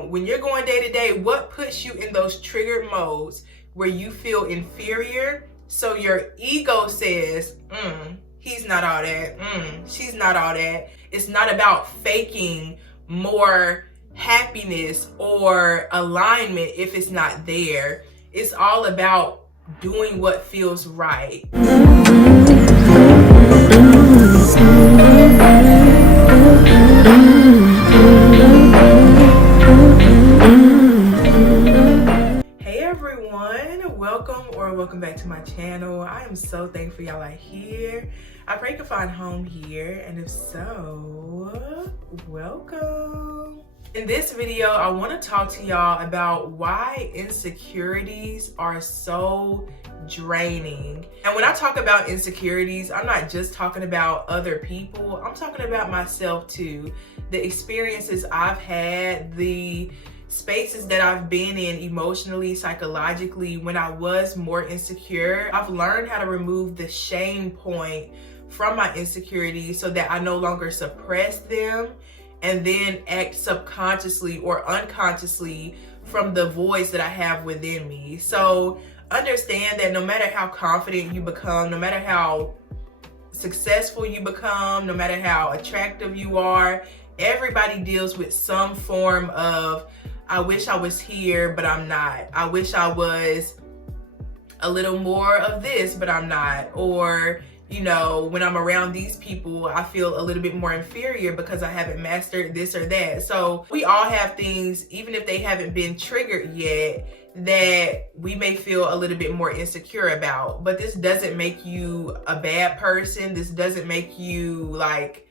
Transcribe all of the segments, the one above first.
When you're going day to day, what puts you in those triggered modes where you feel inferior? So your ego says, he's not all that, she's not all that. It's not about faking more happiness or alignment if it's not there. It's all about doing what feels right. Hey everyone, welcome back to my channel. I am so thankful y'all are here. I pray you can find home here, and if so, welcome. In this video, I want to talk to y'all about why insecurities are so draining. And when I talk about insecurities, I'm not just talking about other people, I'm talking about myself too. The experiences I've had, the spaces that I've been in emotionally, psychologically, when I was more insecure. I've learned how to remove the shame point from my insecurities so that I no longer suppress them and then act subconsciously or unconsciously from the voice that I have within me. So understand that no matter how confident you become, no matter how successful you become, no matter how attractive you are, everybody deals with some form of, I wish I was here, but I'm not. I wish I was a little more of this, but I'm not. Or, you know, when I'm around these people, I feel a little bit more inferior because I haven't mastered this or that. So we all have things, even if they haven't been triggered yet, that we may feel a little bit more insecure about. But this doesn't make you a bad person. This doesn't make you like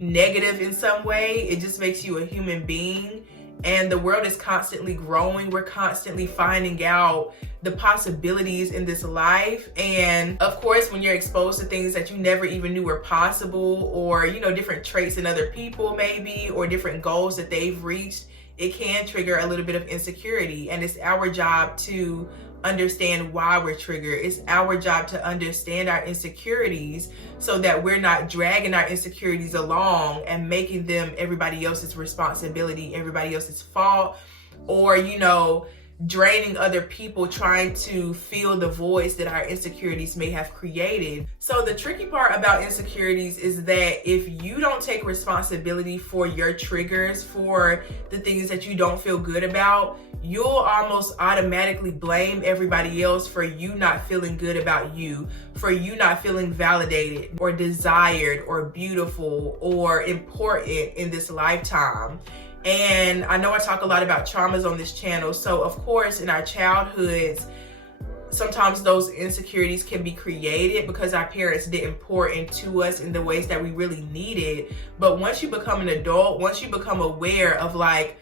negative in some way. It just makes you a human being. And the world is constantly growing. We're constantly finding out the possibilities in this life. And of course, when you're exposed to things that you never even knew were possible, or, you know, different traits in other people maybe, or different goals that they've reached, it can trigger a little bit of insecurity. And it's our job to understand why we're triggered. It's our job to understand our insecurities so that we're not dragging our insecurities along and making them everybody else's responsibility, everybody else's fault, or, you know, draining other people trying to fill the voids that our insecurities may have created. So the tricky part about insecurities is that if you don't take responsibility for your triggers, for the things that you don't feel good about, you'll almost automatically blame everybody else for you not feeling good about you, for you not feeling validated or desired or beautiful or important in this lifetime. And I know I talk a lot about traumas on this channel. So of course, in our childhoods, sometimes those insecurities can be created because our parents didn't pour into us in the ways that we really needed. But once you become an adult, once you become aware of like,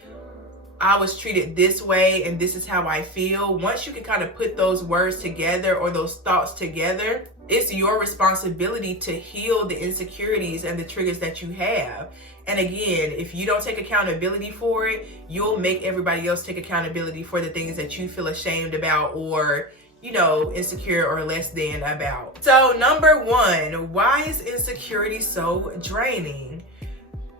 I was treated this way and this is how I feel, once you can kind of put those words together or those thoughts together, it's your responsibility to heal the insecurities and the triggers that you have. And again, if you don't take accountability for it, you'll make everybody else take accountability for the things that you feel ashamed about or, you know, insecure or less than about. So number one, why is insecurity so draining?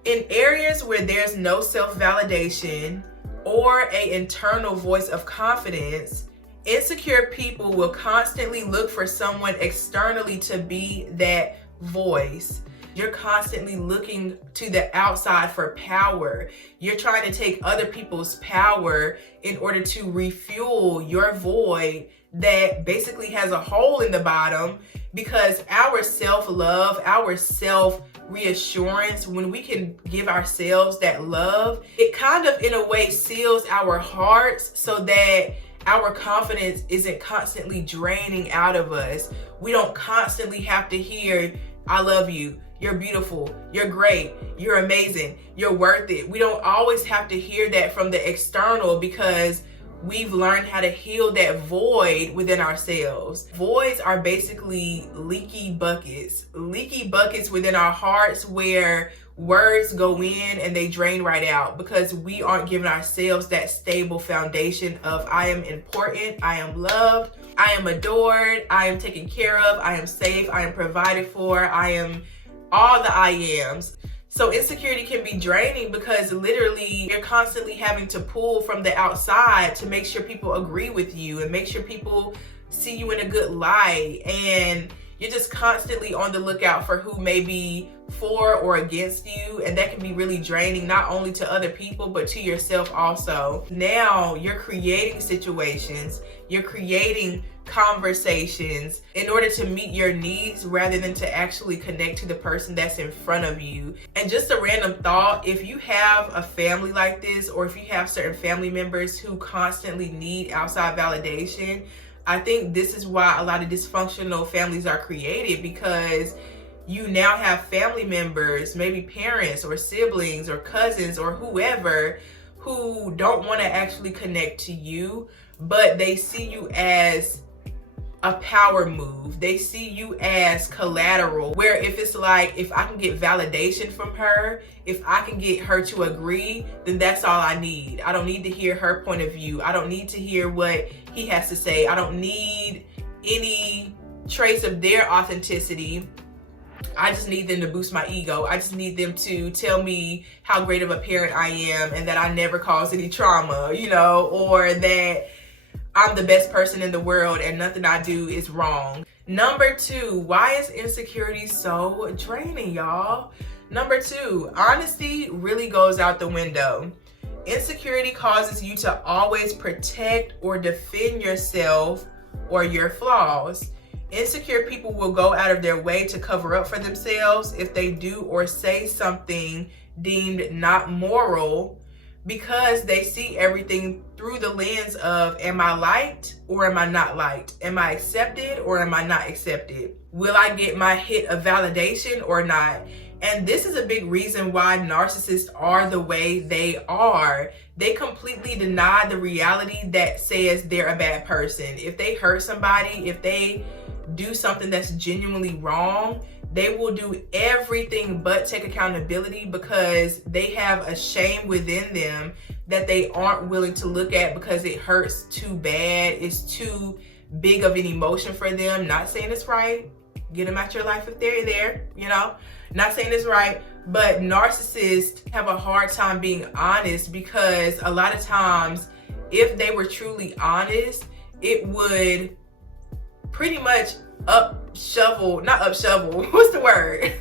In areas where there's no self-validation or an internal voice of confidence, insecure people will constantly look for someone externally to be that voice. You're constantly looking to the outside for power. You're trying to take other people's power in order to refuel your void that basically has a hole in the bottom, because our self-love, our self-reassurance, when we can give ourselves that love, it kind of in a way seals our hearts so that our confidence isn't constantly draining out of us. We don't constantly have to hear, I love you, you're beautiful, you're great, you're amazing, you're worth it. We don't always have to hear that from the external because we've learned how to heal that void within ourselves. Voids are basically leaky buckets within our hearts where words go in and they drain right out because we aren't giving ourselves that stable foundation of I am important, I am loved, I am adored, I am taken care of, I am safe, I am provided for, I am all the I ams. So insecurity can be draining because literally you're constantly having to pull from the outside to make sure people agree with you and make sure people see you in a good light. And you're just constantly on the lookout for who may be for or against you. And that can be really draining, not only to other people, but to yourself also. Now you're creating situations, you're creating conversations in order to meet your needs rather than to actually connect to the person that's in front of you. And just a random thought, if you have a family like this, or if you have certain family members who constantly need outside validation, I think this is why a lot of dysfunctional families are created, because you now have family members, maybe parents or siblings or cousins or whoever, who don't want to actually connect to you, but they see you as a power move. They see you as collateral, where if it's like, if I can get validation from her, if I can get her to agree, then that's all I need. I don't need to hear her point of view. I don't need to hear what he has to say. I don't need any trace of their authenticity. I just need them to boost my ego. I just need them to tell me how great of a parent I am and that I never caused any trauma, or that I'm the best person in the world and nothing I do is wrong. Number 2, why is insecurity so draining, y'all? Number 2, honesty really goes out the window. Insecurity causes you to always protect or defend yourself or your flaws. Insecure people will go out of their way to cover up for themselves if they do or say something deemed not moral, because they see everything through the lens of, am I liked or am I not liked? Am I accepted or am I not accepted? Will I get my hit of validation or not? And this is a big reason why narcissists are the way they are. They completely deny the reality that says they're a bad person. If they hurt somebody, if they do something that's genuinely wrong, they will do everything but take accountability, because they have a shame within them that they aren't willing to look at because it hurts too bad. It's too big of an emotion for them. Not saying it's right. Get them out your life if they're there, Not saying it's right, but narcissists have a hard time being honest, because a lot of times if they were truly honest, it would pretty much what's the word?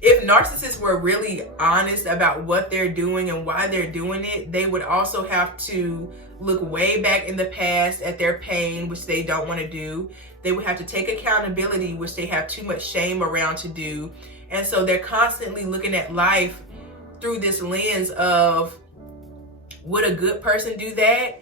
If narcissists were really honest about what they're doing and why they're doing it, they would also have to look way back in the past at their pain, which they don't want to do. They would have to take accountability, which they have too much shame around to do. And so they're constantly looking at life through this lens of, would a good person do that?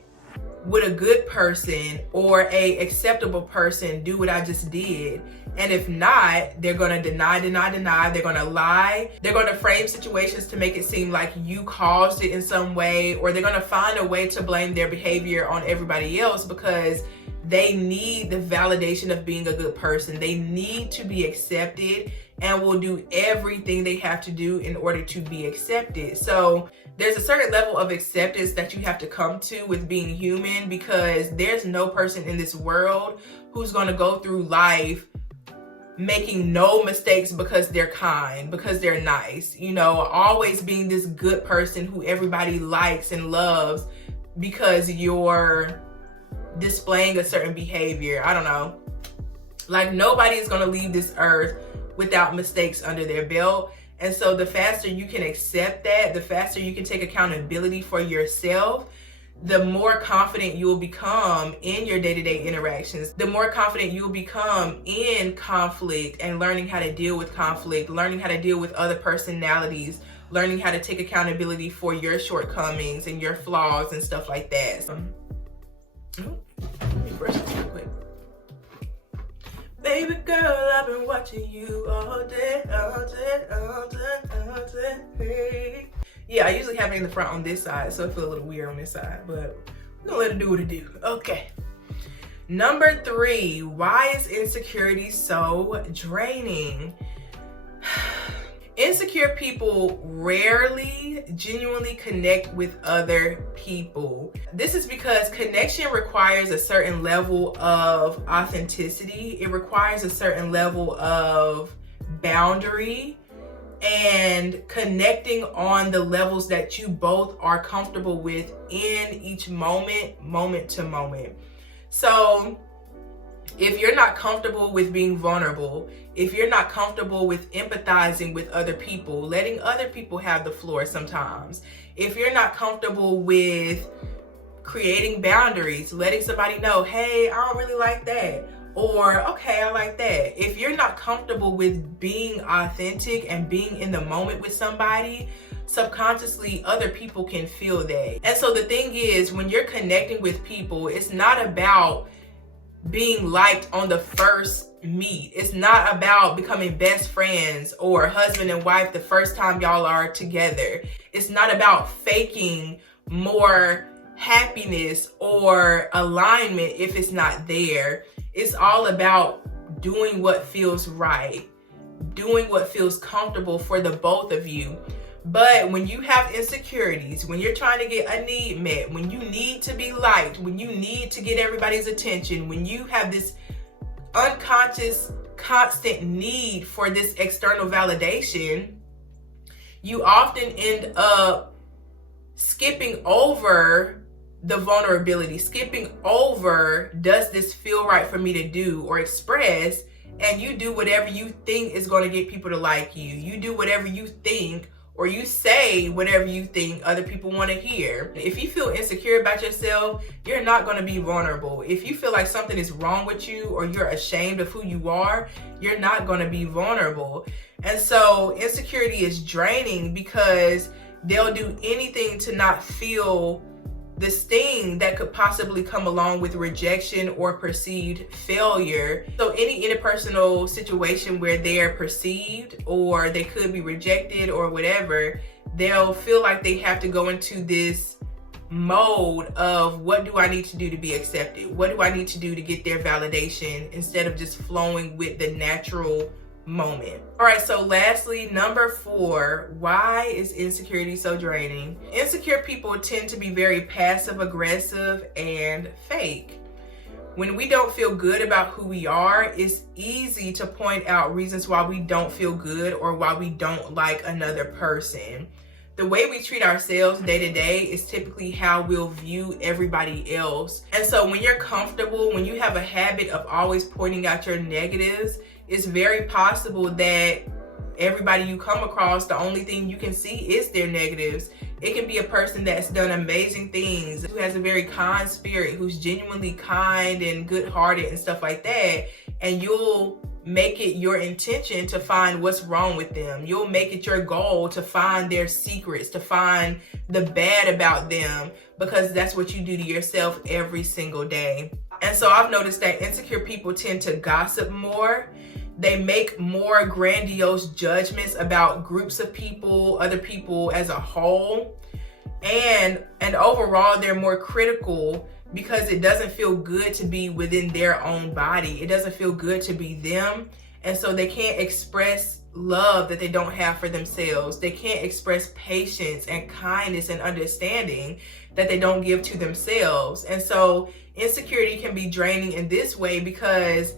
Would a good person or a acceptable person do what I just did? And if not, they're going to deny. They're going to lie. They're going to frame situations to make it seem like you caused it in some way, or they're going to find a way to blame their behavior on everybody else, because they need the validation of being a good person. They need to be accepted and will do everything they have to do in order to be accepted. So there's a certain level of acceptance that you have to come to with being human, because there's no person in this world who's going to go through life making no mistakes because they're kind, because they're nice, always being this good person who everybody likes and loves because you're displaying a certain behavior. I don't know. Like, nobody is going to leave this earth without mistakes under their belt. And so the faster you can accept that, the faster you can take accountability for yourself, the more confident you will become in your day-to-day interactions, the more confident you will become in conflict and learning how to deal with conflict, learning how to deal with other personalities, learning how to take accountability for your shortcomings and your flaws and stuff like that. Let me brush this real quick. Baby girl, I've been watching you all day. Yeah, I usually have it in the front on this side, so it feels a little weird on this side, but I'm gonna let it do what it do. Okay. Number 3, why is insecurity so draining? Insecure people rarely genuinely connect with other people. This is because connection requires a certain level of authenticity. It requires a certain level of boundary. and connecting on the levels that you both are comfortable with in each moment to moment. So if you're not comfortable with being vulnerable, if you're not comfortable with empathizing with other people, letting other people have the floor sometimes, if you're not comfortable with creating boundaries, letting somebody know, hey, I don't really like that, or okay, I like that. If you're not comfortable with being authentic and being in the moment with somebody, subconsciously other people can feel that. And so the thing is, when you're connecting with people, it's not about being liked on the first meet. It's not about becoming best friends or husband and wife the first time y'all are together. It's not about faking more happiness or alignment if it's not there. It's all about doing what feels right, doing what feels comfortable for the both of you. But when you have insecurities, when you're trying to get a need met, when you need to be liked, when you need to get everybody's attention, when you have this unconscious, constant need for this external validation, you often end up skipping over the vulnerability, skipping over, does this feel right for me to do or express? And you do whatever you think is going to get people to like you. You do whatever you think, or you say whatever you think other people want to hear. If you feel insecure about yourself, you're not going to be vulnerable. If you feel like something is wrong with you or you're ashamed of who you are, you're not going to be vulnerable. And so insecurity is draining because they'll do anything to not feel the sting that could possibly come along with rejection or perceived failure. So any interpersonal situation where they're perceived or they could be rejected or whatever, they'll feel like they have to go into this mode of, what do I need to do to be accepted? What do I need to do to get their validation, instead of just flowing with the natural moment. All right, so lastly, number 4, why is insecurity so draining? Insecure people tend to be very passive aggressive and fake. When we don't feel good about who we are, it's easy to point out reasons why we don't feel good or why we don't like another person. The way we treat ourselves day to day is typically how we'll view everybody else. And so when you're comfortable, when you have a habit of always pointing out your negatives, it's very possible that everybody you come across, the only thing you can see is their negatives. It can be a person that's done amazing things, who has a very kind spirit, who's genuinely kind and good-hearted and stuff like that. And you'll make it your intention to find what's wrong with them. You'll make it your goal to find their secrets, to find the bad about them, because that's what you do to yourself every single day. And so I've noticed that insecure people tend to gossip more. They make more grandiose judgments about groups of people, other people as a whole. And overall, they're more critical because it doesn't feel good to be within their own body. It doesn't feel good to be them. And so they can't express love that they don't have for themselves. They can't express patience and kindness and understanding that they don't give to themselves. And so insecurity can be draining in this way, because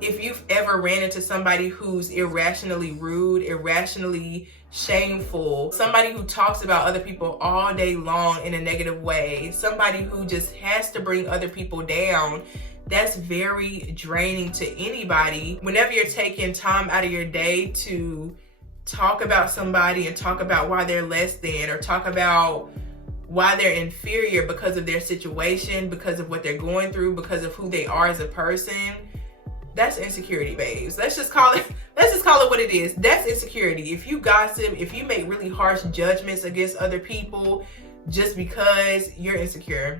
if you've ever ran into somebody who's irrationally rude, irrationally shameful, somebody who talks about other people all day long in a negative way, somebody who just has to bring other people down, that's very draining to anybody. Whenever you're taking time out of your day to talk about somebody and talk about why they're less than, or talk about why they're inferior because of their situation, because of what they're going through, because of who they are as a person, that's insecurity, babes. Let's just call it what it is. That's insecurity. If you gossip, if you make really harsh judgments against other people just because you're insecure.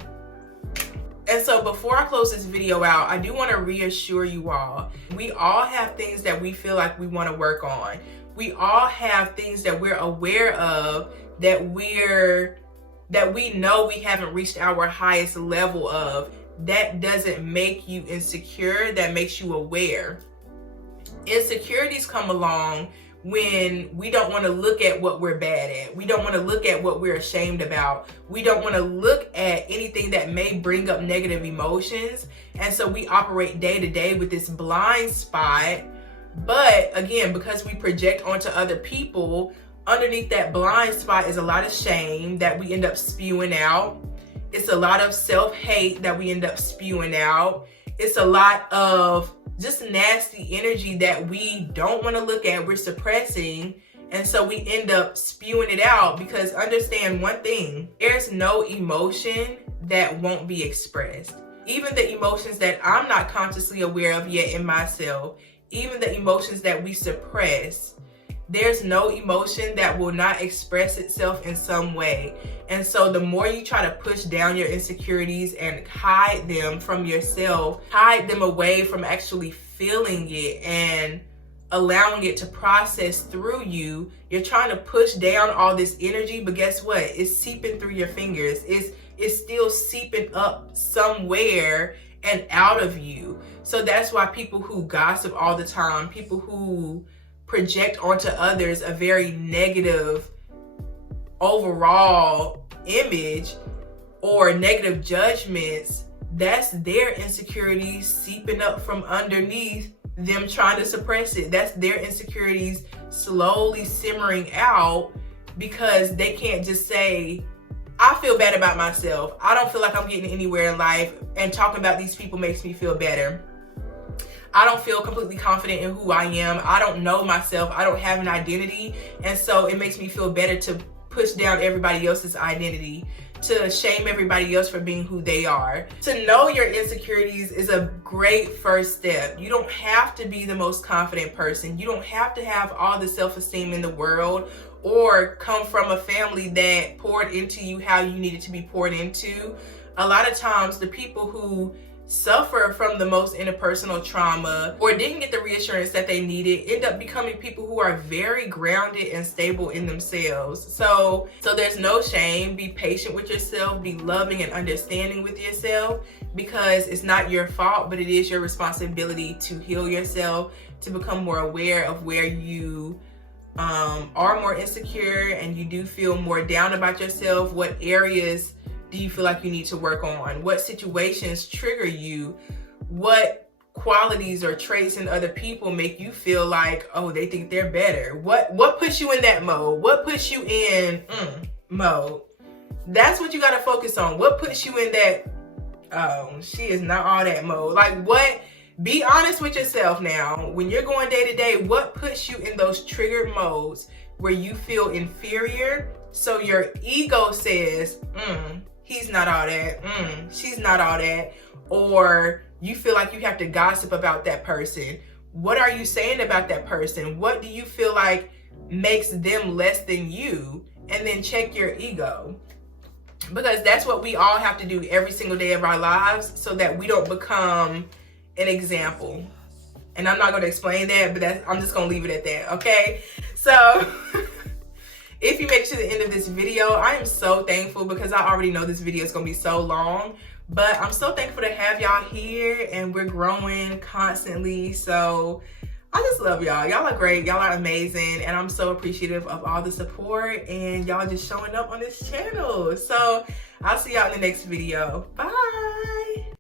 And so before I close this video out, I do want to reassure you all, we all have things that we feel like we want to work on. We all have things that we're aware of that we know we haven't reached our highest level of. That doesn't make you insecure, that makes you aware. Insecurities come along when we don't want to look at what we're bad at. We don't want to look at what we're ashamed about. We don't want to look at anything that may bring up negative emotions. And so we operate day to day with this blind spot But again, because we project onto other people, underneath that blind spot is a lot of shame that we end up spewing out. It's a lot of self-hate that we end up spewing out. It's a lot of just nasty energy that we don't want to look at, we're suppressing. And so we end up spewing it out, because understand one thing, there's no emotion that won't be expressed. Even the emotions that I'm not consciously aware of yet in myself, even the emotions that we suppress, there's no emotion that will not express itself in some way. And so the more you try to push down your insecurities and hide them from yourself, hide them away from actually feeling it and allowing it to process through you, you're trying to push down all this energy, but guess what? It's seeping through your fingers. It's still seeping up somewhere and out of you. So that's why people who gossip all the time, people who project onto others a very negative overall image or negative judgments, that's their insecurities seeping up from underneath them trying to suppress it. That's their insecurities slowly simmering out, because they can't just say, I feel bad about myself. I don't feel like I'm getting anywhere in life, and talking about these people makes me feel better. I don't feel completely confident in who I am. I don't know myself. I don't have an identity. And so it makes me feel better to push down everybody else's identity, to shame everybody else for being who they are. To know your insecurities is a great first step. You don't have to be the most confident person. You don't have to have all the self-esteem in the world, or come from a family that poured into you how you needed to be poured into. A lot of times the people who suffer from the most interpersonal trauma or didn't get the reassurance that they needed end up becoming people who are very grounded and stable in themselves. So there's no shame. Be patient with yourself, be loving and understanding with yourself, because it's not your fault, but it is your responsibility to heal yourself, to become more aware of where you are more insecure and you do feel more down about yourself. What areas do you feel like you need to work on? What situations trigger you? What qualities or traits in other people make you feel like, oh, they think they're better? What puts you in that mode? What puts you in mode? That's what you got to focus on. What puts you in that, oh, she is not all that mode? Like, what? Be honest with yourself now. When you're going day to day, what puts you in those triggered modes where you feel inferior? So your ego says, he's not all that, she's not all that, or you feel like you have to gossip about that person. What are you saying about that person? What do you feel like makes them less than you? And then check your ego, because that's what we all have to do every single day of our lives, so that we don't become an example. And I'm not going to explain that, but I'm just going to leave it at that, okay? So if you made it to the end of this video, I am so thankful, because I already know this video is going to be so long, but I'm so thankful to have y'all here, and we're growing constantly. So I just love y'all. Y'all are great. Y'all are amazing. And I'm so appreciative of all the support and y'all just showing up on this channel. So I'll see y'all in the next video. Bye.